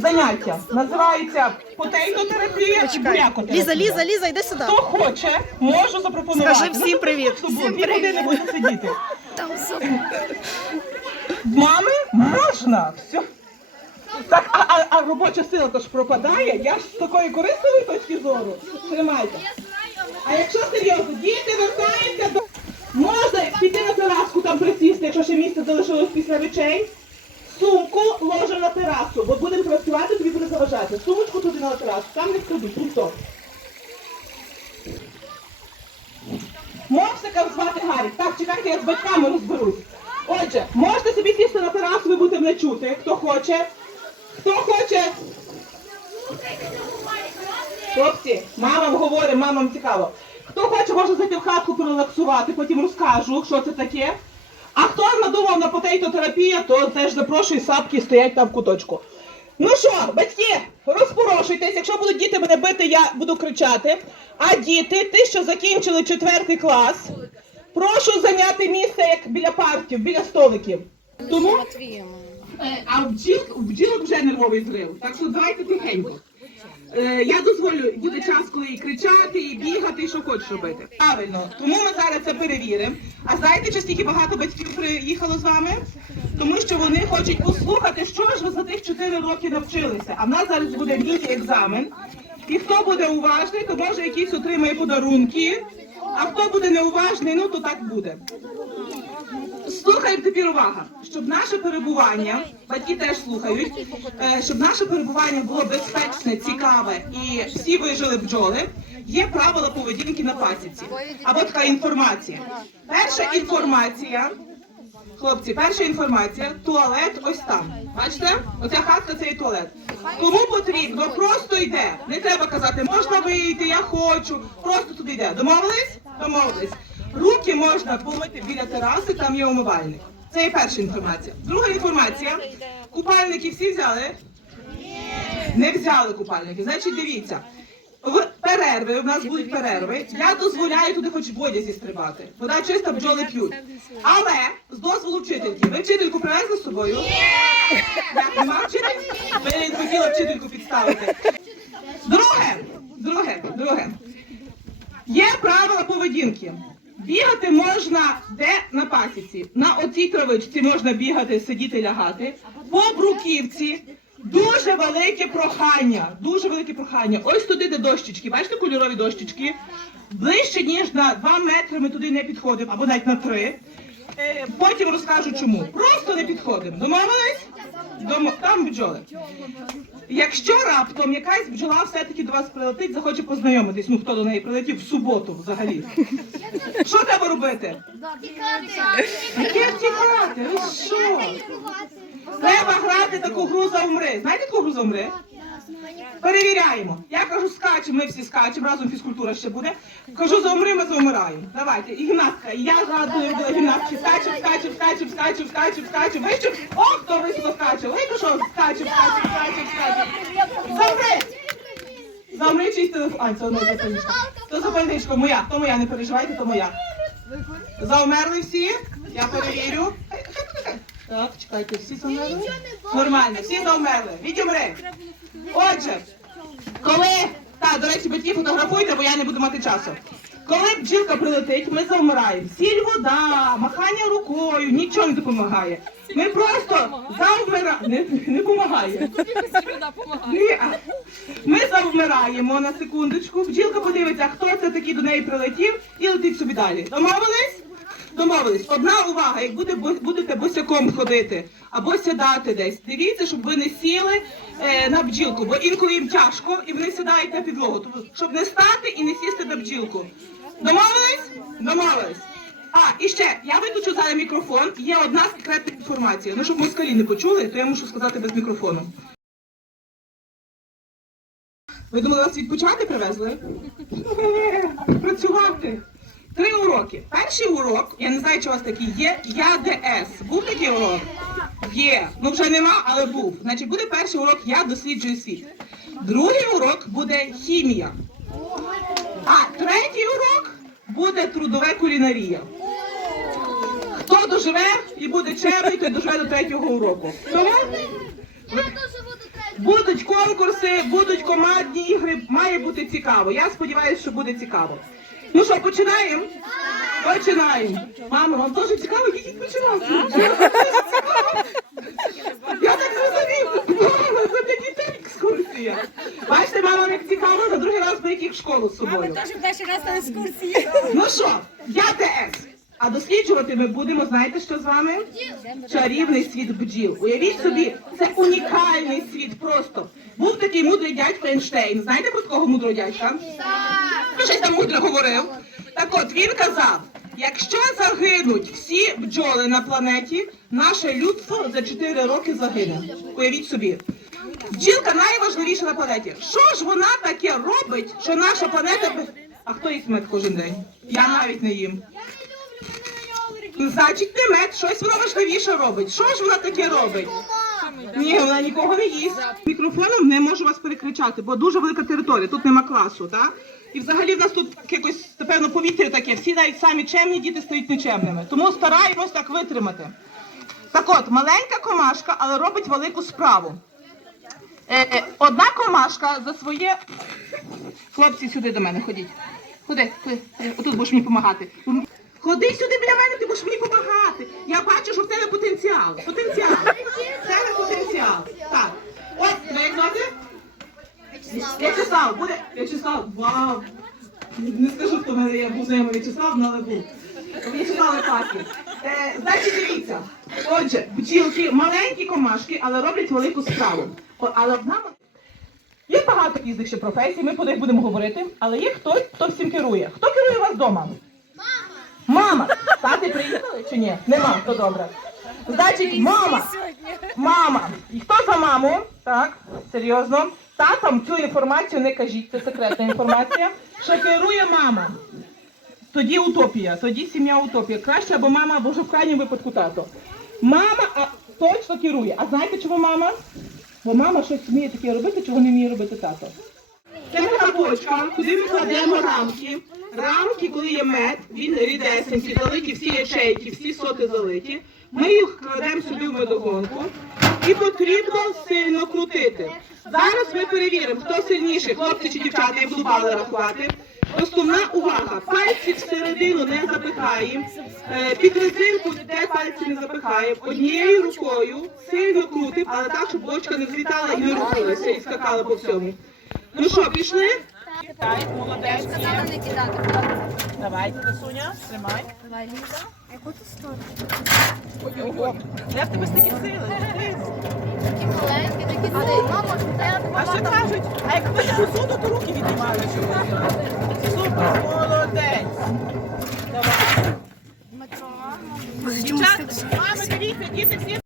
заняття. Називається потейкотерапія і бурякотерапія. Ліза, Ліза, Ліза, йди сюди. Хто хоче, можу запропонувати. Скажи всім привіт. Всім привіт. не буде сидіти. Мами можна. Все. Так, а, а, а робоча сила то ж пропадає. Я ж з такої корисної точки зору. Тримайте. А якщо серйозно, діти вертаються до. Можна піти на тераску там присісти, якщо ще місце залишилось після речей. Сумку ложимо на терасу, бо будемо працювати, тобі буде заважати. Сумочку туди на терасу, там не входить, ніхто. Мовсика звати Гарік. Так, чекайте, я з батьками розберусь. Отже, можете собі сісти на терасу, ви будете мене чути. Хто хоче? Хто хоче? Хлопці, мамам говоримо, мамам цікаво. Хто хоче, може зайти в хатку порелаксувати, потім розкажу, що це таке. А хто надумав на потейтотерапія, то теж запрошую сапки стоять там в куточку. Ну що, батьки, розпорошуйтесь, якщо будуть діти мене бити, я буду кричати. А діти, ті, що закінчили четвертий клас, прошу зайняти місце як біля парків, біля столиків. Тому Е, а в бджілок вже нервовий зрив. Так що давайте тихенько. Е, я дозволю, буде час, коли і кричати, і бігати, і що хочеш робити. Правильно, тому ми зараз це перевіримо. А знаєте, чи стільки багато батьків приїхало з вами? Тому що вони хочуть послухати, що ж ви за тих 4 роки навчилися. А в нас зараз буде міні-екзамен. І хто буде уважний, то може якісь отримає подарунки. А хто буде неуважний, ну то так буде. Слухаємо тепер увага, щоб наше перебування, батьки теж слухають, е, щоб наше перебування було безпечне, цікаве і всі вижили бджоли, є правила поведінки на пасіці. Або така інформація. Перша інформація, хлопці, перша інформація, туалет ось там. Бачите? Оця хатка це і туалет. Кому потрібно, просто йде. Не треба казати, можна вийти, я хочу. Просто туди йде. Домовились? Домовились. Руки можна помити біля тераси, там є умивальник. Це є перша інформація. Друга інформація. Купальники всі взяли? Не взяли купальники. Значить, дивіться. В перерви, у нас будуть перерви. Я дозволяю туди хоч в одязі стрибати. Вода чиста, бджоли п'ють. Але з дозволу вчительки. Ви вчительку привезли з собою? Як нема вчительки? Ви не хотіла вчительку підставити. Друге, друге, друге. Є правила поведінки. Бігати можна де на пасіці. На оцій травичці можна бігати, сидіти, лягати. По бруківці дуже велике прохання. Дуже велике прохання. Ось туди, де дощечки. Бачите кольорові дощечки? Ближче, ніж на 2 метри ми туди не підходимо, або навіть на 3. Е, Потім розкажу чому. Просто не підходимо. Домовились? Домо... Там бджоли. Якщо раптом якась бджола все-таки до вас прилетить, захоче познайомитись, ну хто до неї прилетів в суботу взагалі. Що треба робити? Тікати. Яке втікати? Ви що? Треба грати таку гру за умри. Знаєте таку гру за умри? Перевіряємо. Я кажу, скачемо, ми всі скачемо, разом фізкультура ще буде. Кажу, за умри, ми заумираємо. Давайте, і гімнастка. Я згадую, була гімнастки. Скачем, скачем, скачем, скачем, скачем, скачем. Вище. О, хто високо скаче? Ви що? Скачем, скачем, скачем, скачем. Замри! Замри чийсь телефон. А, це одна запальничка. То запальничка моя, то моя, не переживайте, то моя. Заумерли всі? Я перевірю. Так, чекайте, всі заумерли? Нормально, всі заумерли. Відімри. Отже, коли, так, до речі, батьки фотографуйте, бо я не буду мати часу. Коли бджілка прилетить, ми завмираємо. Сіль вода, махання рукою, нічого не допомагає. Ми просто завмираємо. Не, не. Ні, а. Ми завмираємо на секундочку. Бджілка подивиться, хто це такий до неї прилетів, і летить собі далі. Домовились? Домовились. Одна увага, як буде, будете босяком ходити або сідати десь, дивіться, щоб ви не сіли е, на бджілку, бо інколи їм тяжко і вони сідають на підлогу. Щоб не стати і не сісти на бджілку. Домовились? Домовились. А, і ще, я виключу зараз мікрофон. Є одна секретна інформація. Ну, щоб москалі не почули, то я мушу сказати без мікрофону. Ви думали, вас відпочати привезли? Працювати. Три уроки. Перший урок, я не знаю, чи у вас такий є, я ДС. Був такий урок? Є. Ну вже нема, але був. Значить, буде перший урок Я досліджую світ. Другий урок буде хімія. А третій урок буде трудове кулінарія. Хто доживе і буде чемний, той доживе до третього уроку. Тому Будуть конкурси, будуть командні ігри. Має бути цікаво. Я сподіваюся, що буде цікаво. Ну що, починаємо? Починаємо. Мамо, вам теж цікаво, їдіть починати. Я так розумію. Мама, це для дітей екскурсія. Бачите, мама, як цікаво, на другий раз їх в школу з собою. Теж перший раз на екскурсії. Ну що, я ТС. А досліджувати ми будемо, знаєте, що з вами? Чарівний світ бджіл. Уявіть собі, це унікальний світ просто. Був такий мудрий дядько Ейнштейн. Знаєте про такого мудрого дядька? Ну, щось там мудро говорив. Так от він казав: якщо загинуть всі бджоли на планеті, наше людство за 4 роки загине. Уявіть собі. Бджілка найважливіша на планеті. Що ж вона таке робить, що наша планета. А хто їсть мед кожен день? Я навіть не їм. Ну, Значить, не мед, щось вона важливіше робить. Що ж вона таке робить? Ні, вона нікого не їсть. Мікрофоном не можу вас перекричати, бо дуже велика територія, тут нема класу, так? І взагалі в нас тут якось, напевно, повітря таке, всі навіть самі чемні, діти стають нечемними. Тому стараємось так витримати. Так от, маленька комашка, але робить велику справу. Е, е, одна комашка за своє. Хлопці, сюди до мене ходіть. Ходи, ходи, ходи. отут будеш мені допомагати. Ходи сюди біля мене, ти будеш мені допомагати. Я бачу, що в тебе потенціал. Потенціал. В тебе потенціал. Так. От, ну як звати? В'ячеслав, буде. В'ячеслав, вау. Не скажу, хто мене я був знайомий В'ячеслав, але був. В'ячеслав Іпакі. Е, значить, дивіться. Отже, бджілки маленькі комашки, але роблять велику справу. О, але одна м- Є багато різних ще професій, ми про них будемо говорити, але є хтось, хто всім керує. Хто керує вас вдома? Мама! Тати приїхали чи ні? Нема, то добре. Значить, мама! Мама! І хто за маму? Так, серйозно. Татам цю інформацію не кажіть, це секретна інформація. Що керує мама. Тоді утопія, тоді сім'я утопія. Краще або мама, або вже в крайньому випадку тато. Мама а, точно керує. А знаєте, чому мама? Бо мама щось вміє таке робити, чого не вміє робити тато. Це така куди ми кладемо рамки. Рамки, коли є мед, він рідесенький, залиті всі ячейки, всі соти залиті. Ми їх кладемо сюди в медогонку і потрібно сильно крутити. Зараз ми перевіримо, хто сильніший, хлопці чи дівчата, я буду бали рахувати. Основна увага, пальці всередину не запихаємо, Е, під резинку де пальці не запихаємо, однією рукою сильно крутимо, але так, щоб бочка не злітала і не рухалася і скакала по всьому. Ну що, пішли? Так, молодець. Сказала не кидати. Давайте, Красуня, тримай. Давай, Ліза. Яку ти сторону? Де в тебе стільки сили? Такі маленькі, такі сильні. Мамо, я А що кажуть? А як ви посуду, то руки віднімають. Супер, молодець. Давай. Дівчата, мами, дивіться, діти всі